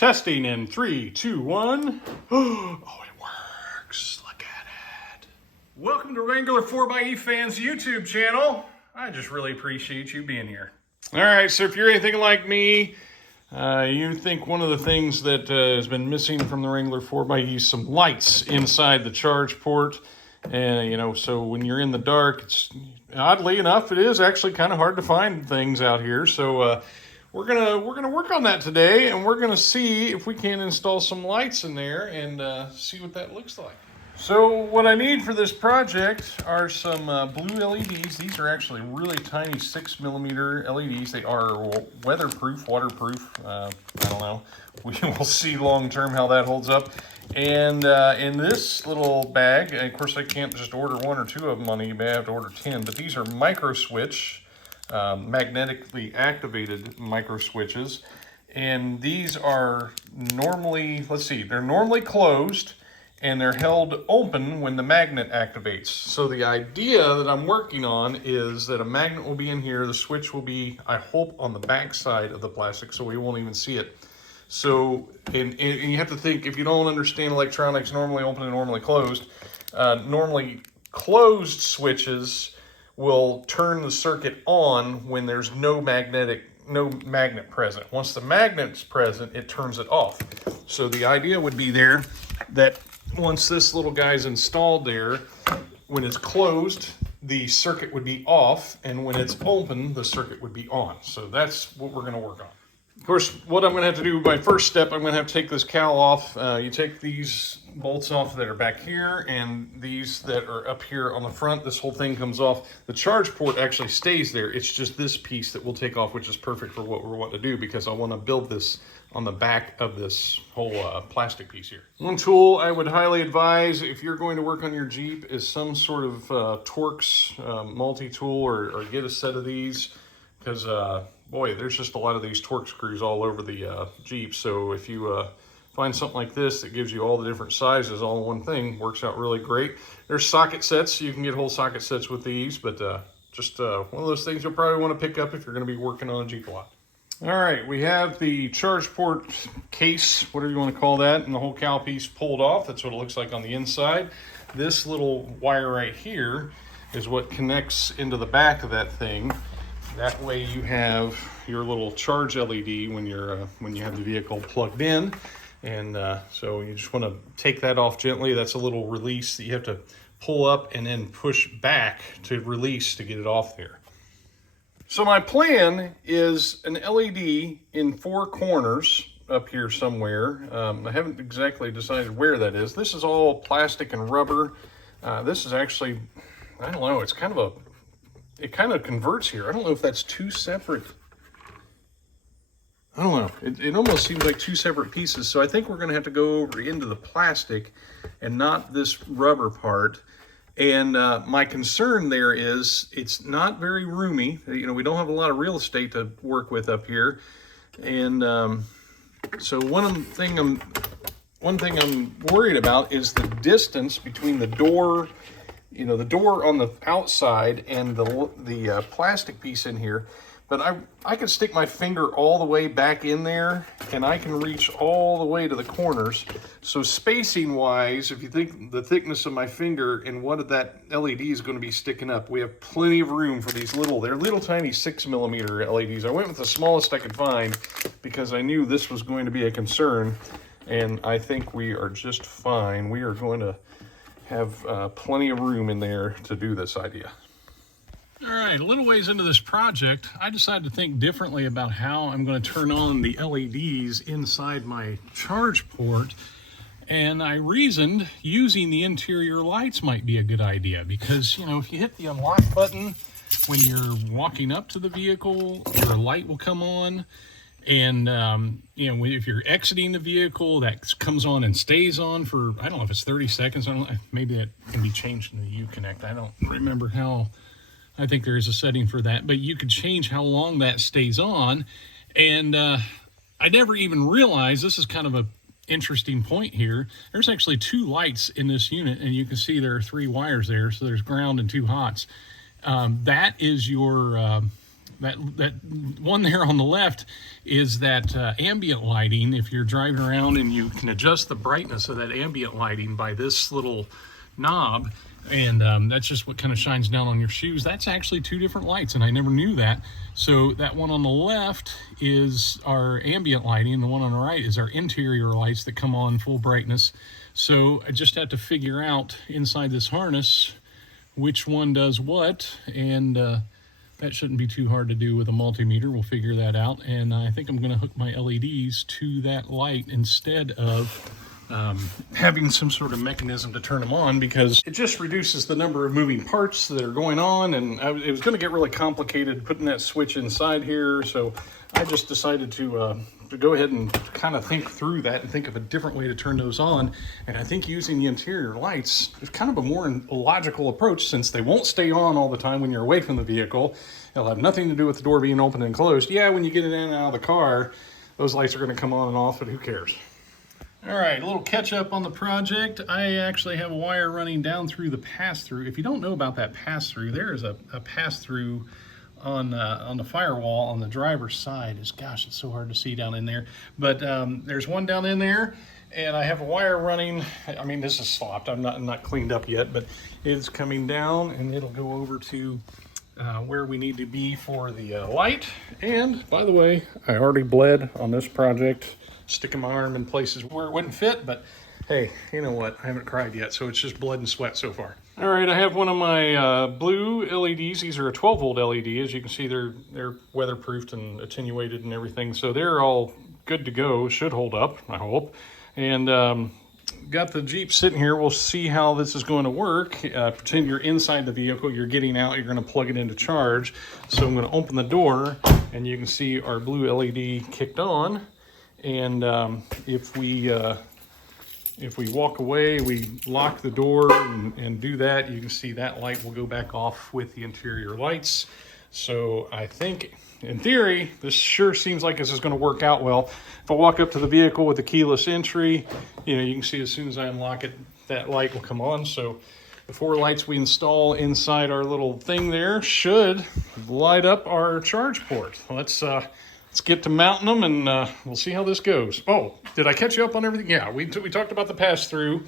Testing in 3, 2, 1. Oh, it works. Look at it. Welcome to Wrangler 4xe Fans YouTube channel. I just really appreciate you being here. All right, so if you're anything like me, you think one of the things that has been missing from the Wrangler 4xe is some lights inside the charge port. And, so when you're in the dark, it's oddly enough, it is actually kind of hard to find things out here. So we're gonna work on that today, and we're gonna see if we can install some lights in there and see what that looks like. So what I need for this project are some blue LEDs. These are actually really tiny 6mm LEDs. They are weatherproof, waterproof. I don't know. We will see long term how that holds up. And in this little bag, and of course I can't just order one or two of them on eBay. I have to order 10. But these are micro switch, magnetically activated micro switches. And these are normally, they're normally closed, and they're held open when the magnet activates. So the idea that I'm working on is that a magnet will be in here, the switch will be, I hope, on the back side of the plastic so we won't even see it. So, and you have to think, if you don't understand electronics, normally open and normally closed, normally closed switches will turn the circuit on when there's no magnet present. Once the magnet's present, it turns it off. So the idea would be there that once this little guy's installed there, when it's closed, the circuit would be off, and when it's open, the circuit would be on. So that's what we're going to work on. Of course, what I'm going to have to do, my first step, I'm going to have to take this cowl off. You take these bolts off that are back here, and these that are up here on the front. This whole thing comes off. The charge port actually stays there. It's just this piece that we'll take off, which is perfect for what we're wanting to do, because I want to build this on the back of this whole plastic piece here. One tool I would highly advise if you're going to work on your Jeep is some sort of Torx multi-tool, or get a set of these, because boy, there's just a lot of these Torx screws all over the Jeep. So if you find something like this that gives you all the different sizes all in one thing, works out really great. There's socket sets. You can get whole socket sets with these, but just one of those things you'll probably want to pick up if you're going to be working on a Jeep a lot. All right, we have the charge port case, whatever you want to call that, and the whole cowl piece pulled off. That's what it looks like on the inside. This little wire right here is what connects into the back of that thing. That way you have your little charge LED when you have the vehicle plugged in. And so you just want to take that off gently. That's a little release that you have to pull up and then push back to release to get it off there. So my plan is an LED in 4 corners up here somewhere. I haven't exactly decided where that is. This is all plastic and rubber. This is actually, I don't know, it kind of converts here. I don't know if that's 2 separate, I don't know. It almost seems like 2 separate pieces. So I think we're gonna have to go over into the plastic and not this rubber part. And my concern there is it's not very roomy. We don't have a lot of real estate to work with up here. And so one thing I'm worried about is the distance between the door, the door on the outside and the plastic piece in here. But I can stick my finger all the way back in there, and I can reach all the way to the corners. So spacing wise, if you think the thickness of my finger and what that LED is going to be sticking up, we have plenty of room for these they're little tiny 6mm LEDs. I went with the smallest I could find because I knew this was going to be a concern, and I think we are just fine. We are going to have plenty of room in there to do this idea. All right, a little ways into this project, I decided to think differently about how I'm going to turn on the LEDs inside my charge port. And I reasoned using the interior lights might be a good idea because, if you hit the unlock button when you're walking up to the vehicle, your light will come on. And, if you're exiting the vehicle, that comes on and stays on for, I don't know if it's 30 seconds. I don't know, maybe that can be changed in the Uconnect. I don't remember how. I think there is a setting for that, but you could change how long that stays on. And I never even realized, this is kind of a interesting point here. There's actually 2 lights in this unit, and you can see there are 3 wires there. So there's ground and 2 hots. That is your that one there on the left is that ambient lighting. If you're driving around and you can adjust the brightness of that ambient lighting by this little knob, and that's just what kind of shines down on your shoes. That's actually 2 different lights, and I never knew that. So that one on the left is our ambient lighting, and the one on the right is our interior lights that come on full brightness. So I just have to figure out inside this harness which one does what, and that shouldn't be too hard to do with a multimeter. We'll figure that out, and I think I'm going to hook my LEDs to that light instead of having some sort of mechanism to turn them on, because it just reduces the number of moving parts that are going on, and it was going to get really complicated putting that switch inside here. So I just decided to go ahead and kind of think through that and think of a different way to turn those on. And I think using the interior lights is kind of a more logical approach, since they won't stay on all the time when you're away from the vehicle. It'll have nothing to do with the door being open and closed. Yeah, when you get in and out of the car, those lights are going to come on and off, but who cares? All right, a little catch up on the project. I actually have a wire running down through the pass-through. If you don't know about that pass-through, there is a pass-through on the firewall on the driver's side. Gosh, it's so hard to see down in there. But there's one down in there, and I have a wire running. I mean, this is slopped. I'm not cleaned up yet, but it's coming down, and it'll go over to where we need to be for the light. And by the way, I already bled on this project, sticking my arm in places where it wouldn't fit, but hey, you know what? I haven't cried yet, so it's just blood and sweat so far. All right, I have one of my blue LEDs. These are a 12-volt LED. As you can see, they're weatherproofed and attenuated and everything, so they're all good to go. Should hold up, I hope. And got the Jeep sitting here. We'll see how this is going to work. Pretend you're inside the vehicle, you're getting out, you're going to plug it into charge. So I'm going to open the door, and you can see our blue LED kicked on. And if we walk away, we lock the door and do that, you can see that light will go back off with the interior lights. So I think, in theory, this sure seems like this is going to work out well. If I walk up to the vehicle with the keyless entry, you can see as soon as I unlock it, that light will come on. So the 4 lights we install inside our little thing there should light up our charge port. Let's get to mounting them, and we'll see how this goes. Oh, did I catch you up on everything? Yeah, we talked about the pass-through.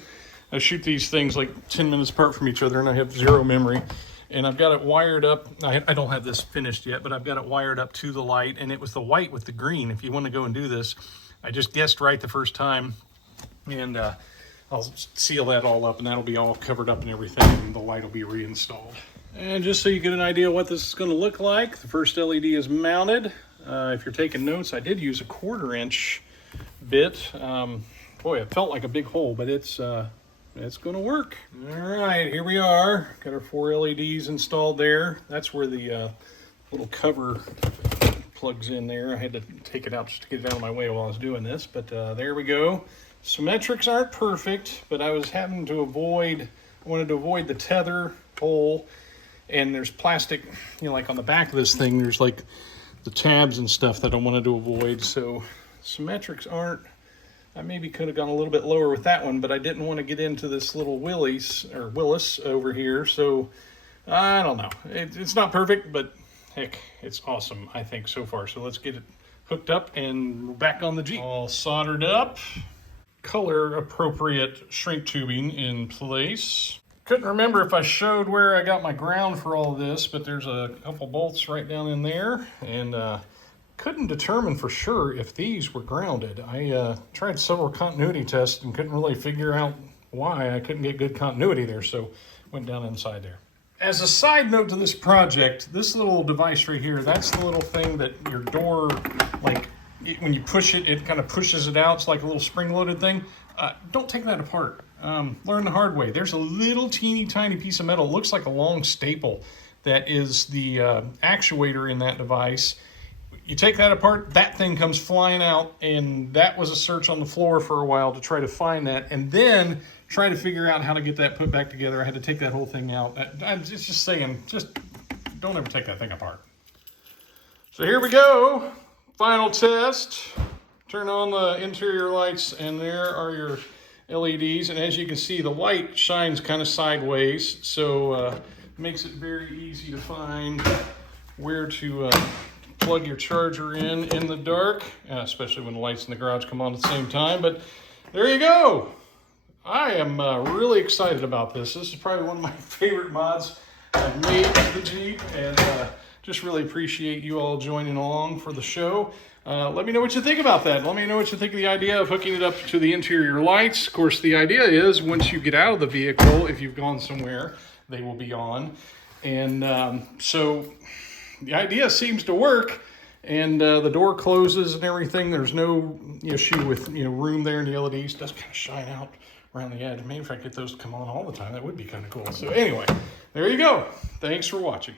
I shoot these things like 10 minutes apart from each other, and I have 0 memory. And I've got it wired up. I don't have this finished yet, but I've got it wired up to the light, and it was the white with the green. If you want to go and do this, I just guessed right the first time, and I'll seal that all up, and that'll be all covered up and everything, and the light will be reinstalled. And just so you get an idea what this is going to look like, the first LED is mounted. If you're taking notes, I did use a 1/4-inch bit. Boy, it felt like a big hole, but it's going to work. All right, here we are. Got our 4 LEDs installed there. That's where the little cover plugs in there. I had to take it out just to get it out of my way while I was doing this, but there we go. Symmetrics aren't perfect, but I was having to avoid, I wanted to avoid the tether hole, and there's plastic, like on the back of this thing, there's like the tabs and stuff that I wanted to avoid. So symmetrics aren't, I maybe could have gone a little bit lower with that one, but I didn't want to get into this little Willis over here. So I don't know. It's not perfect, but heck, it's awesome, I think, so far. So let's get it hooked up and back on the Jeep. All soldered up. Color appropriate shrink tubing in place. Couldn't remember if I showed where I got my ground for all of this, but there's a couple bolts right down in there, and couldn't determine for sure if these were grounded. I tried several continuity tests and couldn't really figure out why I couldn't get good continuity there, so went down inside there. As a side note to this project, this little device right here, that's the little thing that your door, like when you push it, it kind of pushes it out. It's like a little spring-loaded thing. Don't take that apart. Learn the hard way. There's a little teeny tiny piece of metal. It looks like a long staple that is the actuator in that device. You take that apart, that thing comes flying out, and that was a search on the floor for a while to try to find that, and then try to figure out how to get that put back together. I had to take that whole thing out. I'm just saying, just don't ever take that thing apart. So here we go. Final test. Turn on the interior lights, and there are your LEDs. And as you can see, the light shines kind of sideways, so makes it very easy to find where to plug your charger in the dark, especially when the lights in the garage come on at the same time. But there you go. I am really excited about this. This is probably one of my favorite mods I've made for the Jeep, and just really appreciate you all joining along for the show. Let me know what you think about that. Let me know what you think of the idea of hooking it up to the interior lights. Of course, the idea is once you get out of the vehicle, if you've gone somewhere, they will be on. And so the idea seems to work. And the door closes and everything. There's no issue with room there, and the LEDs does kind of shine out around the edge. Maybe if I get those to come on all the time, that would be kind of cool. So anyway, there you go. Thanks for watching.